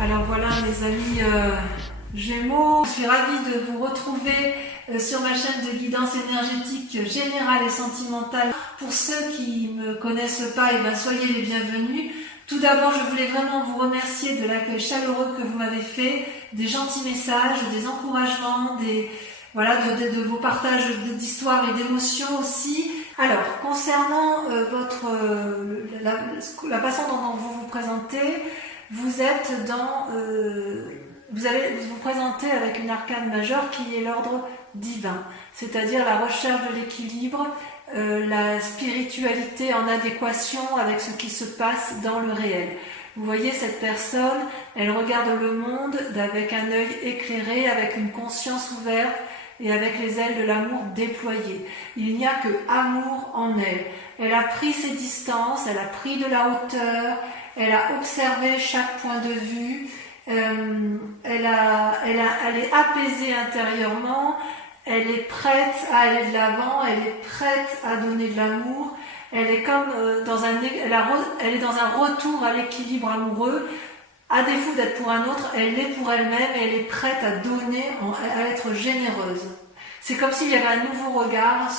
Alors voilà mes amis Gémeaux, je suis ravie de vous retrouver sur ma chaîne de guidance énergétique générale et sentimentale. Pour ceux qui ne me connaissent pas, soyez les bienvenus. Tout d'abord, je voulais vraiment vous remercier de l'accueil chaleureux que vous m'avez fait, des gentils messages, des encouragements, de vos partages d'histoires et d'émotions aussi. Alors, concernant la façon dont vous vous présentez, vous allez vous présenter avec une arcane majeure qui est l'ordre divin, c'est-à-dire la recherche de l'équilibre, la spiritualité en adéquation avec ce qui se passe dans le réel. Vous voyez cette personne, elle regarde le monde avec un œil éclairé, avec une conscience ouverte et avec les ailes de l'amour déployées. Il n'y a que amour en elle. Elle a pris ses distances, elle a pris de la hauteur, elle a observé chaque point de vue, elle est apaisée intérieurement, elle est prête à aller de l'avant, elle est prête à donner de l'amour, elle est comme elle est dans un retour à l'équilibre amoureux. À défaut d'être pour un autre, elle l'est pour elle-même et elle est prête à donner, à être généreuse. C'est comme s'il y avait un nouveau regard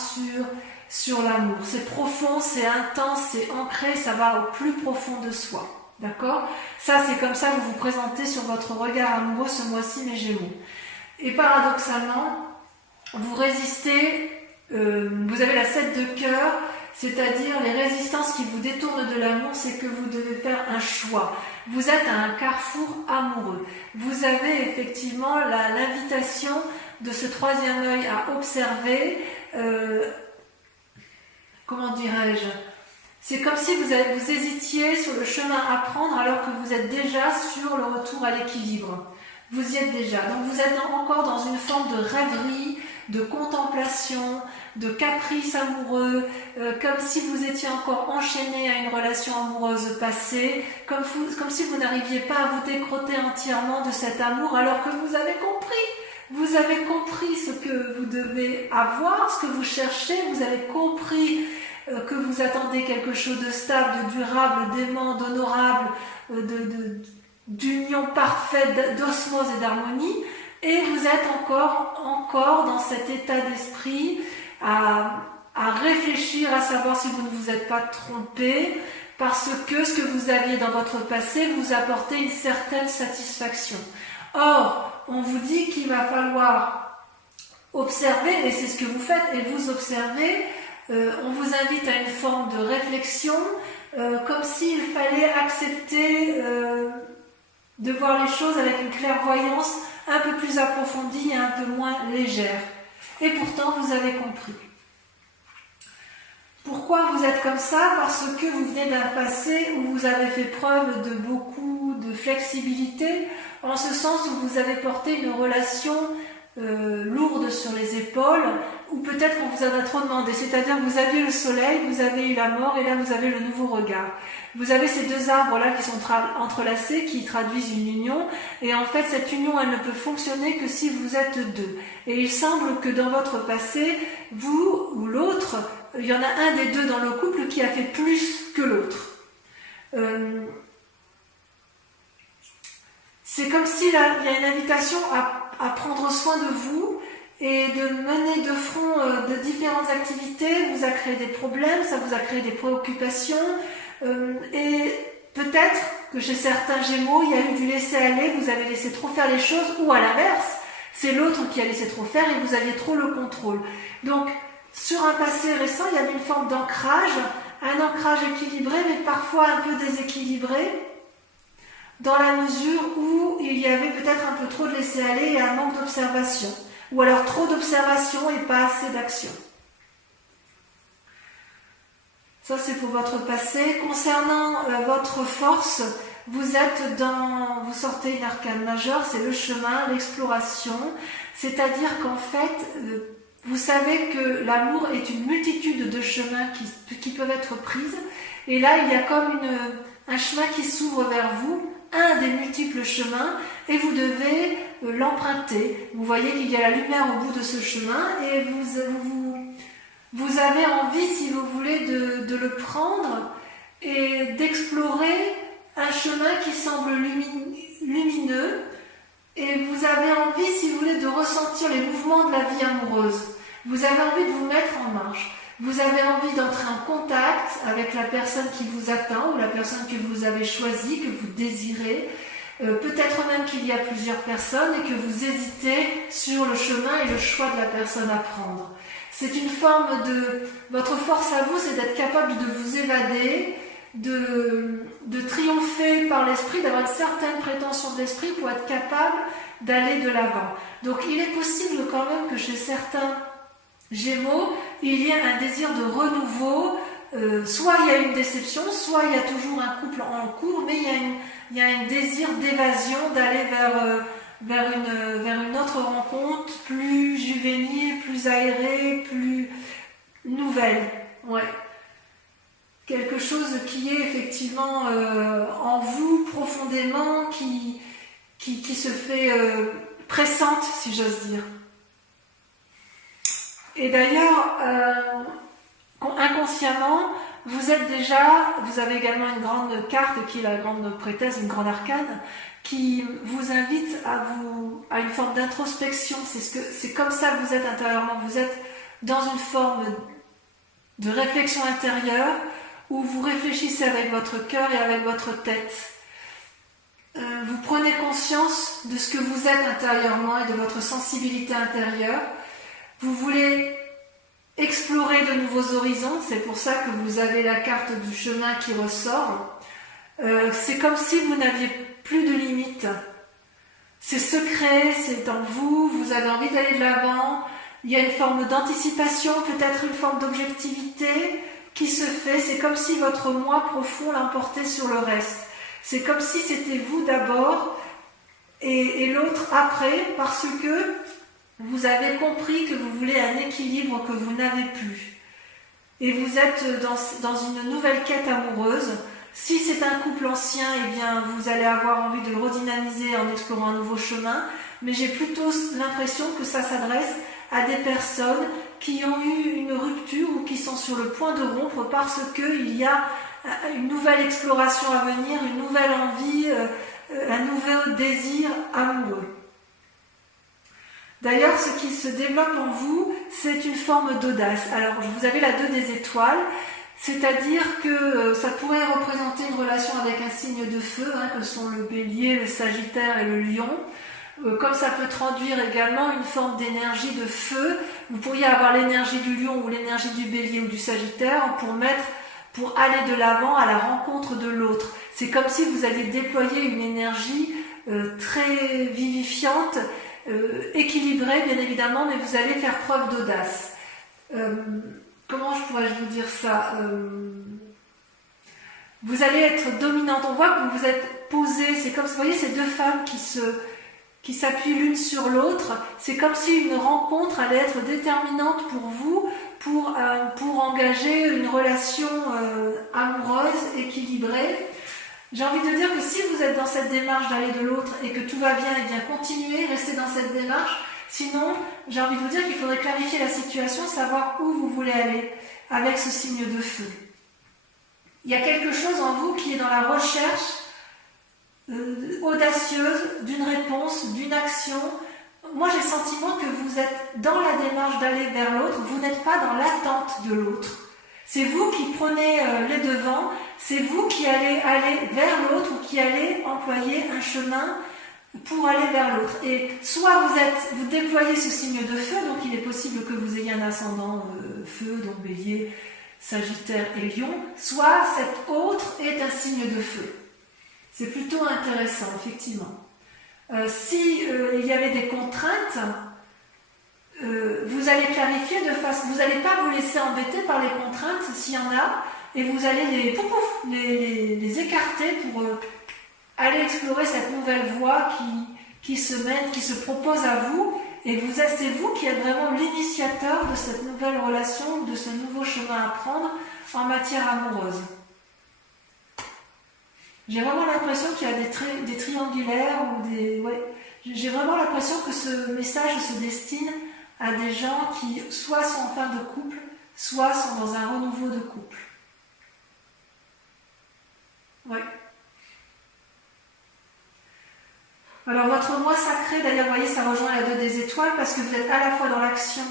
sur l'amour. C'est profond, c'est intense, c'est ancré, ça va au plus profond de soi. D'accord ? Ça, c'est comme ça que vous vous présentez sur votre regard amoureux ce mois-ci, mes Gémeaux. Et paradoxalement, vous résistez, vous avez la 7 de cœur, c'est-à-dire les résistances qui vous détournent de l'amour, c'est que vous devez faire un choix. Vous êtes à un carrefour amoureux. Vous avez effectivement l'invitation de ce troisième œil à observer, comment dirais-je ? C'est comme si vous hésitiez sur le chemin à prendre alors que vous êtes déjà sur le retour à l'équilibre. Vous y êtes déjà. Donc vous êtes encore dans une forme de rêverie, de contemplation, de caprice amoureux, comme si vous étiez encore enchaîné à une relation amoureuse passée, comme si vous n'arriviez pas à vous décrotter entièrement de cet amour alors que vous avez compris. Vous avez compris ce que vous devez avoir, ce que vous cherchez, vous avez compris que vous attendez quelque chose de stable, de durable, d'aimant, d'honorable, d'union parfaite, d'osmose et d'harmonie, et vous êtes encore dans cet état d'esprit à réfléchir, à savoir si vous ne vous êtes pas trompé, parce que ce que vous aviez dans votre passé vous apportait une certaine satisfaction. Or, on vous dit qu'il va falloir observer, et c'est ce que vous faites, et vous observez. On vous invite à une forme de réflexion, comme s'il fallait accepter de voir les choses avec une clairvoyance un peu plus approfondie et un peu moins légère. Et pourtant, vous avez compris. Pourquoi vous êtes comme ça ? Parce que vous venez d'un passé où vous avez fait preuve de beaucoup de flexibilité, en ce sens où vous avez porté une relation lourde sur les épaules, ou peut-être qu'on vous en a trop demandé, c'est-à-dire que vous aviez le soleil, vous avez eu la mort, et là vous avez le nouveau regard. Vous avez ces deux arbres-là qui sont entrelacés, qui traduisent une union, et en fait cette union, elle ne peut fonctionner que si vous êtes deux. Et il semble que dans votre passé, vous ou l'autre, il y en a un des deux dans le couple qui a fait plus que l'autre. C'est comme s'il y a une invitation à prendre soin de vous et de mener de front de différentes activités. Vous a créé des problèmes, ça vous a créé des préoccupations, et peut-être que chez certains Gémeaux, il y a eu du laisser-aller, vous avez laissé trop faire les choses, ou à l'inverse, c'est l'autre qui a laissé trop faire et vous aviez trop le contrôle. Donc, sur un passé récent, il y avait une forme d'ancrage, un ancrage équilibré, mais parfois un peu déséquilibré, dans la mesure où il y avait peut-être un peu trop de laisser-aller et un manque d'observation, ou alors trop d'observation et pas assez d'action. Ça, c'est pour votre passé. Concernant votre force, vous sortez une arcane majeure, c'est le chemin, l'exploration, c'est-à-dire qu'en fait, vous savez que l'amour est une multitude de chemins qui peuvent être prises, et là, il y a comme un chemin qui s'ouvre vers vous, un des multiples chemins, et vous devez l'emprunter. Vous voyez qu'il y a la lumière au bout de ce chemin, et vous avez envie, si vous voulez, de le prendre et d'explorer un chemin qui semble lumineux, envie, si vous voulez, de ressentir les mouvements de la vie amoureuse. Vous avez envie de vous mettre en marche. Vous avez envie d'entrer en contact avec la personne qui vous attend ou la personne que vous avez choisie, que vous désirez. Peut-être même qu'il y a plusieurs personnes et que vous hésitez sur le chemin et le choix de la personne à prendre. C'est une forme de... Votre force à vous, c'est d'être capable de vous évader, de triompher par l'esprit, d'avoir une certaine prétention de l'esprit pour être capable d'aller de l'avant. Donc il est possible quand même que chez certains Gémeaux, il y ait un désir de renouveau, soit il y a une déception, soit il y a toujours un couple en cours, mais il y a un désir d'évasion, d'aller vers une autre rencontre, plus juvénile, plus aérée, plus nouvelle. Ouais. Quelque chose qui est effectivement en vous profondément, qui se fait pressante, si j'ose dire. Et d'ailleurs, inconsciemment, vous avez également une grande carte qui est la grande prêtresse, une grande arcane, qui vous invite à une forme d'introspection. C'est comme ça que vous êtes intérieurement. Vous êtes dans une forme de réflexion intérieure où vous réfléchissez avec votre cœur et avec votre tête. Vous prenez conscience de ce que vous êtes intérieurement et de votre sensibilité intérieure. Vous voulez explorer de nouveaux horizons, c'est pour ça que vous avez la carte du chemin qui ressort. C'est comme si vous n'aviez plus de limites. C'est secret, c'est en vous, vous avez envie d'aller de l'avant. Il y a une forme d'anticipation, peut-être une forme d'objectivité qui se fait. C'est comme si votre moi profond l'emportait sur le reste. C'est comme si c'était vous d'abord et l'autre après, parce que vous avez compris que vous voulez un équilibre que vous n'avez plus. Et vous êtes dans une nouvelle quête amoureuse. Si c'est un couple ancien, eh bien, vous allez avoir envie de le redynamiser en explorant un nouveau chemin. Mais j'ai plutôt l'impression que ça s'adresse à des personnes qui ont eu une rupture ou qui sont sur le point de rompre parce qu'il y a une nouvelle exploration à venir, une nouvelle envie, un nouveau désir amoureux. D'ailleurs, ce qui se développe en vous, c'est une forme d'audace. Alors, vous avez la 2 des étoiles, c'est-à-dire que ça pourrait représenter une relation avec un signe de feu, que sont le bélier, le sagittaire et le lion. Comme ça peut traduire également une forme d'énergie de feu, vous pourriez avoir l'énergie du lion ou l'énergie du bélier ou du sagittaire pour aller de l'avant à la rencontre de l'autre. C'est comme si vous alliez déployer une énergie très vivifiante, équilibré bien évidemment, mais vous allez faire preuve d'audace. Comment pourrais-je vous dire ça, vous allez être dominante. On voit que vous êtes posée. C'est comme, vous voyez, ces deux femmes qui s'appuient l'une sur l'autre. C'est comme si une rencontre allait être déterminante pour vous, pour engager une relation amoureuse, équilibrée. J'ai envie de dire que si vous êtes dans cette démarche d'aller de l'autre et que tout va bien, eh bien continuez, restez dans cette démarche. Sinon, j'ai envie de vous dire qu'il faudrait clarifier la situation, savoir où vous voulez aller avec ce signe de feu. Il y a quelque chose en vous qui est dans la recherche audacieuse d'une réponse, d'une action. Moi, j'ai le sentiment que vous êtes dans la démarche d'aller vers l'autre, vous n'êtes pas dans l'attente de l'autre. C'est vous qui prenez les devants, c'est vous qui allez aller vers l'autre ou qui allez employer un chemin pour aller vers l'autre. Et soit vous déployez ce signe de feu, donc il est possible que vous ayez un ascendant feu, donc bélier, sagittaire et lion, soit cet autre est un signe de feu. C'est plutôt intéressant, effectivement. Si il y avait des contraintes, vous allez clarifier de façon... Vous n'allez pas vous laisser embêter par les contraintes s'il y en a, et vous allez les écarter pour aller explorer cette nouvelle voie qui se mène, qui se propose à vous, et c'est vous qui êtes vraiment l'initiateur de cette nouvelle relation, de ce nouveau chemin à prendre en matière amoureuse. J'ai vraiment l'impression qu'il y a des triangulaires ou des... Ouais, j'ai vraiment l'impression que ce message se destine à des gens qui soit sont en fin de couple, soit sont dans un renouveau de couple. Ouais. Alors votre moi sacré, d'ailleurs, vous voyez, ça rejoint la 2 des étoiles parce que vous êtes à la fois dans l'action,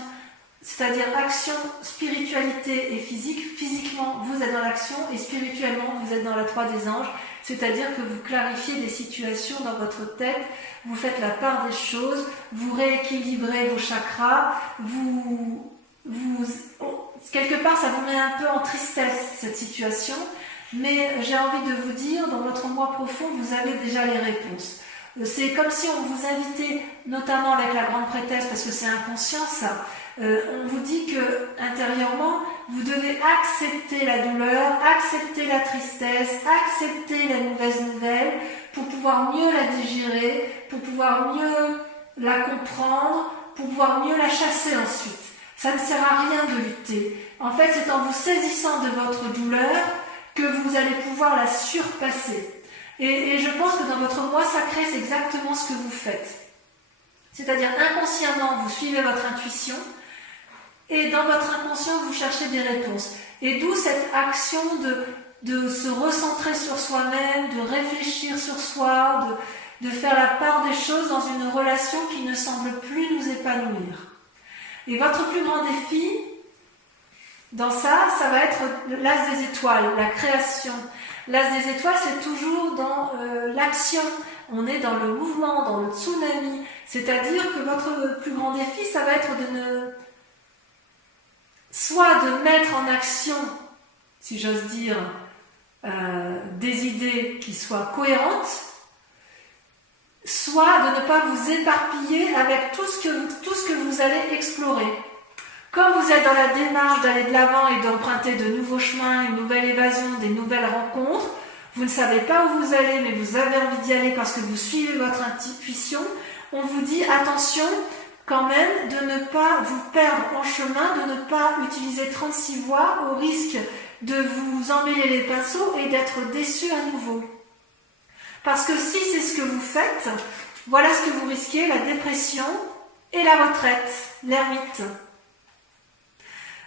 c'est-à-dire action, spiritualité et physique. Physiquement, vous êtes dans l'action et spirituellement, vous êtes dans la 3 des anges. C'est-à-dire que vous clarifiez des situations dans votre tête, vous faites la part des choses, vous rééquilibrez vos chakras, quelque part, ça vous met un peu en tristesse, cette situation. Mais j'ai envie de vous dire, dans votre moi profond, vous avez déjà les réponses. C'est comme si on vous invitait, notamment avec la grande prêtresse, parce que c'est inconscient ça, on vous dit que intérieurement, vous devez accepter la douleur, accepter la tristesse, accepter la mauvaise nouvelle pour pouvoir mieux la digérer, pour pouvoir mieux la comprendre, pour pouvoir mieux la chasser ensuite. Ça ne sert à rien de lutter. En fait, c'est en vous saisissant de votre douleur que vous allez pouvoir la surpasser. Et je pense que dans votre moi sacré, c'est exactement ce que vous faites. C'est-à-dire inconsciemment, vous suivez votre intuition et dans votre inconscient, vous cherchez des réponses. Et d'où cette action de se recentrer sur soi-même, de réfléchir sur soi, de faire la part des choses dans une relation qui ne semble plus nous épanouir. Et votre plus grand défi, dans ça va être l'as des étoiles, la création. L'as des étoiles, c'est toujours dans l'action. On est dans le mouvement, dans le tsunami. C'est-à-dire que votre plus grand défi, ça va être soit de mettre en action, si j'ose dire, des idées qui soient cohérentes, soit de ne pas vous éparpiller avec tout ce que vous allez explorer. Comme vous êtes dans la démarche d'aller de l'avant et d'emprunter de nouveaux chemins, une nouvelle évasion, des nouvelles rencontres, vous ne savez pas où vous allez, mais vous avez envie d'y aller parce que vous suivez votre intuition, on vous dit attention quand même de ne pas vous perdre en chemin, de ne pas utiliser 36 voies au risque de vous emmêler les pinceaux et d'être déçu à nouveau. Parce que si c'est ce que vous faites, voilà ce que vous risquez, la dépression et la retraite, l'ermite.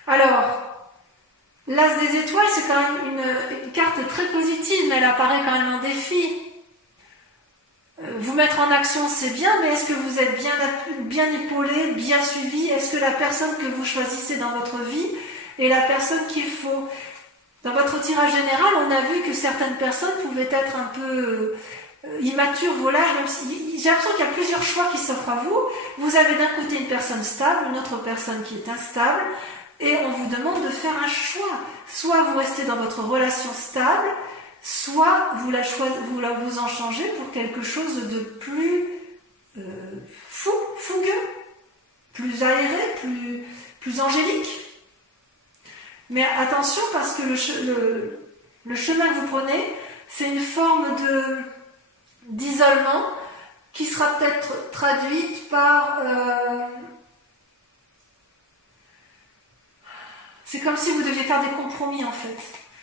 Alors, l'as des étoiles, c'est quand même une carte très positive, mais elle apparaît quand même en défi. Vous mettre en action, c'est bien, mais est-ce que vous êtes bien épaulé, bien suivi? Est-ce que la personne que vous choisissez dans votre vie est la personne qu'il faut? Dans votre tirage général, on a vu que certaines personnes pouvaient être un peu immatures, volages, même si j'ai l'impression qu'il y a plusieurs choix qui s'offrent à vous. Vous avez d'un côté une personne stable, une autre personne qui est instable, et on vous demande de faire un choix. Soit vous restez dans votre relation stable, soit vous en changez pour quelque chose de plus fougueux, plus aéré, plus angélique. Mais attention parce que le chemin que vous prenez, c'est une forme d'isolement qui sera peut-être traduite par... c'est comme si vous deviez faire des compromis en fait.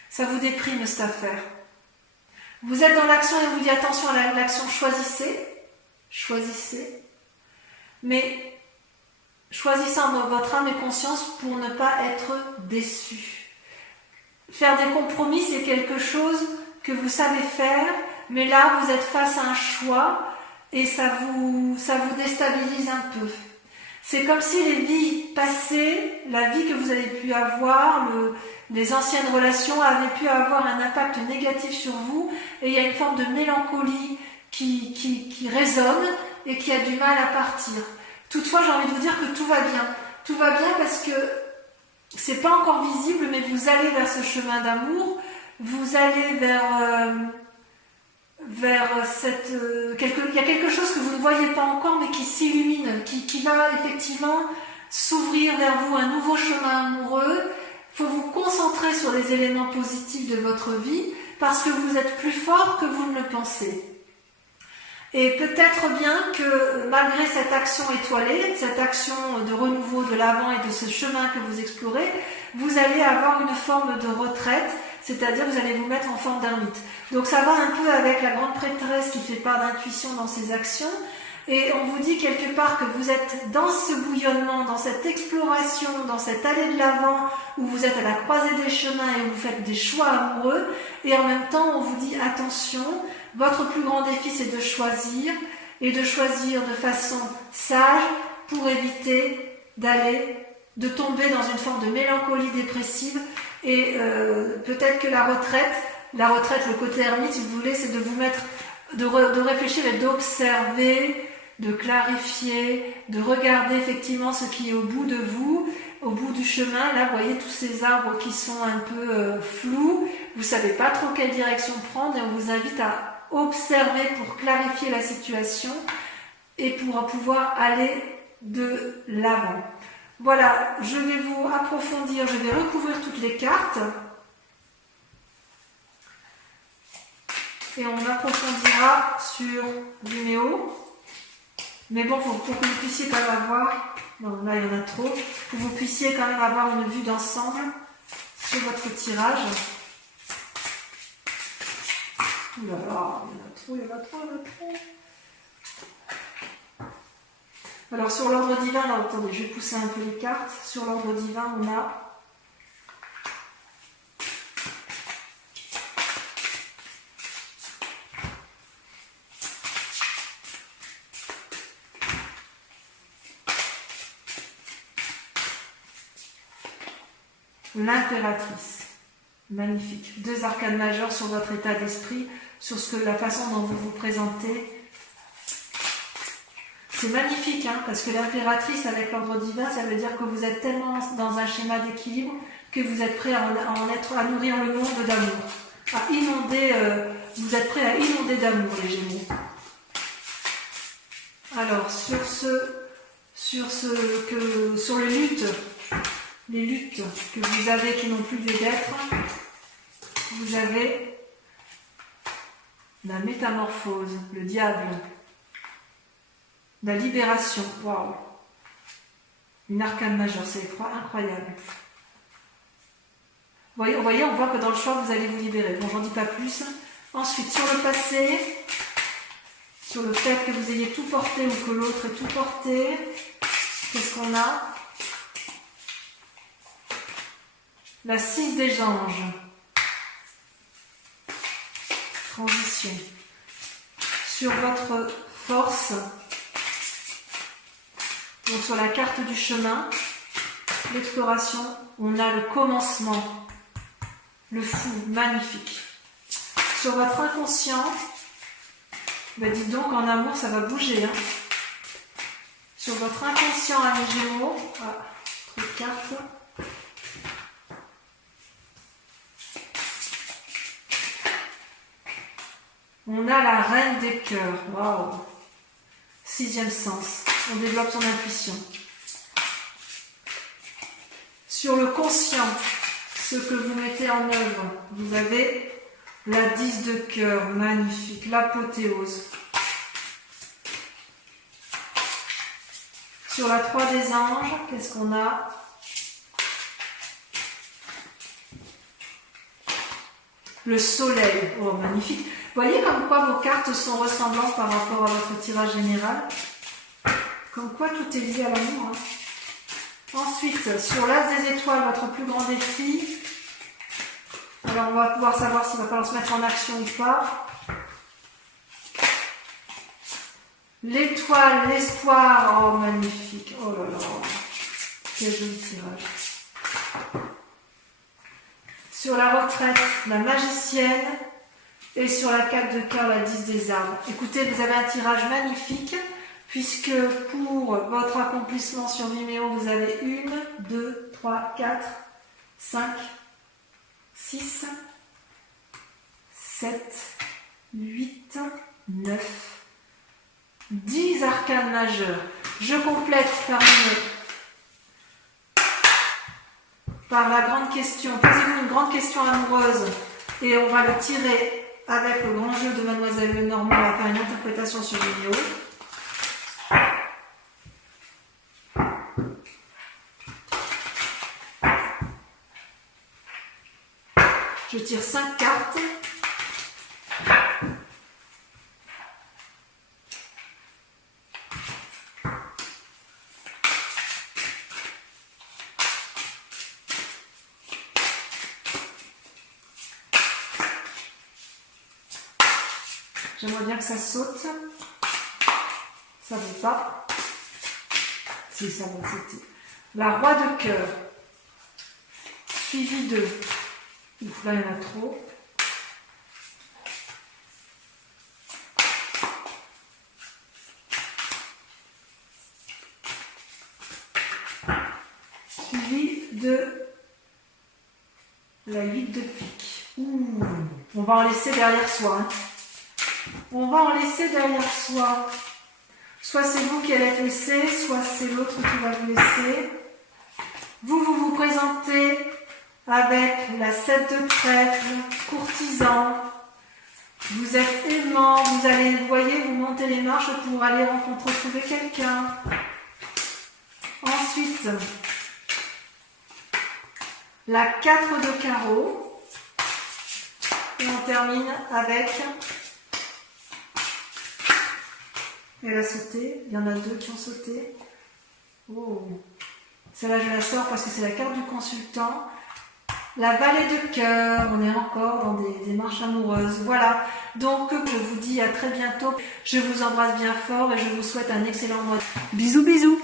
Ça vous déprime cette affaire. Vous êtes dans l'action et on vous dit attention à l'action, choisissez, mais choisissez en votre âme et conscience pour ne pas être déçu. Faire des compromis, c'est quelque chose que vous savez faire, mais là vous êtes face à un choix et ça vous déstabilise un peu. C'est comme si les vies passées, la vie que vous avez pu avoir, les anciennes relations avaient pu avoir un impact négatif sur vous et il y a une forme de mélancolie qui résonne et qui a du mal à partir. Toutefois, j'ai envie de vous dire que tout va bien. Tout va bien parce que c'est pas encore visible, mais vous allez vers ce chemin d'amour, vous allez vers cette... il y a quelque chose que vous ne voyez pas encore, mais qui s'illumine, qui va effectivement s'ouvrir vers vous, un nouveau chemin amoureux. Il faut vous concentrer sur les éléments positifs de votre vie, parce que vous êtes plus fort que vous ne le pensez. Et peut-être bien que malgré cette action étoilée, cette action de renouveau de l'avant et de ce chemin que vous explorez, vous allez avoir une forme de retraite, c'est-à-dire vous allez vous mettre en forme d'ermite. Donc ça va un peu avec la grande prêtresse qui fait part d'intuition dans ses actions, et on vous dit quelque part que vous êtes dans ce bouillonnement, dans cette exploration, dans cette allée de l'avant, où vous êtes à la croisée des chemins et où vous faites des choix amoureux, et en même temps on vous dit attention, votre plus grand défi c'est de choisir, et de choisir de façon sage pour éviter de tomber dans une forme de mélancolie dépressive et peut-être que la retraite, le côté ermite si vous voulez, c'est de vous mettre, de réfléchir et d'observer, de clarifier, de regarder effectivement ce qui est au bout de vous, au bout du chemin. Là, vous voyez tous ces arbres qui sont un peu flous, vous savez pas trop quelle direction prendre et on vous invite à observer pour clarifier la situation et pour pouvoir aller de l'avant. Voilà, je vais vous approfondir, je vais recouvrir toutes les cartes et on approfondira sur Vimeo. Mais bon, pour que vous puissiez quand même avoir, non là il y en a trop, pour que vous puissiez quand même avoir une vue d'ensemble sur votre tirage. Ouh là là, il y en a trop. Alors sur l'ordre divin, là, attendez, je vais pousser un peu les cartes. Sur l'ordre divin, on a l'impératrice. Magnifique. 2 arcanes majeures sur votre état d'esprit, sur la façon dont vous vous présentez. C'est magnifique, hein, parce que l'impératrice avec l'ordre divin, ça veut dire que vous êtes tellement dans un schéma d'équilibre que vous êtes prêt à nourrir le monde d'amour. À inonder, vous êtes prêt à inonder d'amour, les Gémeaux. Alors, sur les luttes que vous avez qui n'ont plus lieu d'être, vous avez la métamorphose, le diable, la libération, waouh, une arcane majeure, c'est incroyable. Vous voyez, on voit que dans le choix, vous allez vous libérer. Bon, j'en dis pas plus. Ensuite, sur le passé, sur le fait que vous ayez tout porté ou que l'autre ait tout porté, qu'est-ce qu'on a? La 6 des anges. Transition. Sur votre force, donc sur la carte du chemin, l'exploration, on a le commencement, le fou, magnifique. Sur votre inconscient, ben dites donc, en amour, ça va bouger. Hein. Sur votre inconscient, amis Gémeaux, trop de cartes. On a la reine des cœurs. Waouh! 6e sens. On développe son intuition. Sur le conscient, ce que vous mettez en œuvre, vous avez la 10 de cœur. Magnifique. L'apothéose. Sur la 3 des anges, qu'est-ce qu'on a? Le soleil. Oh, magnifique. Vous voyez comme quoi vos cartes sont ressemblantes par rapport à votre tirage général. Comme quoi tout est lié à l'amour. Hein. Ensuite, sur l'as des étoiles, votre plus grand défi. Alors on va pouvoir savoir s'il va falloir se mettre en action ou pas. L'étoile, l'espoir. Oh, magnifique. Oh là là. Quel joli tirage. Sur la retraite, la magicienne. Et sur la 4 de cœur, la 10 des arbres. Écoutez, vous avez un tirage magnifique, puisque pour votre accomplissement sur Vimeo, vous avez 1, 2, 3, 4, 5, 6, 7, 8, 9, 10 arcanes majeures. Je complète par la grande question. Posez-vous une grande question amoureuse et on va le tirer avec le grand jeu de Mademoiselle Lenormand. On va faire une interprétation sur vidéo. Je tire 5 cartes. J'aimerais bien que ça saute. Ça ne vaut pas. Si, ça vaut, c'était. La roi de cœur. Suivi de. Ouf, là, il y en a trop. Suivi de la 8 de pique. Ouh. On va en laisser derrière soi. Hein. On va en laisser derrière soi. Soit c'est vous qui allez laisser, soit c'est l'autre qui va vous laisser. Vous présentez avec la 7 de trèfle, courtisan. Vous êtes aimant, vous allez, vous voyez, vous montez les marches pour aller retrouver quelqu'un. Ensuite, la 4 de carreau. Et on termine avec... Elle a sauté, il y en a deux qui ont sauté. Oh. Celle-là, je la sors parce que c'est la carte du consultant. La vallée de cœur, on est encore dans des marches amoureuses. Voilà, donc je vous dis à très bientôt. Je vous embrasse bien fort et je vous souhaite un excellent mois. Bisous, bisous.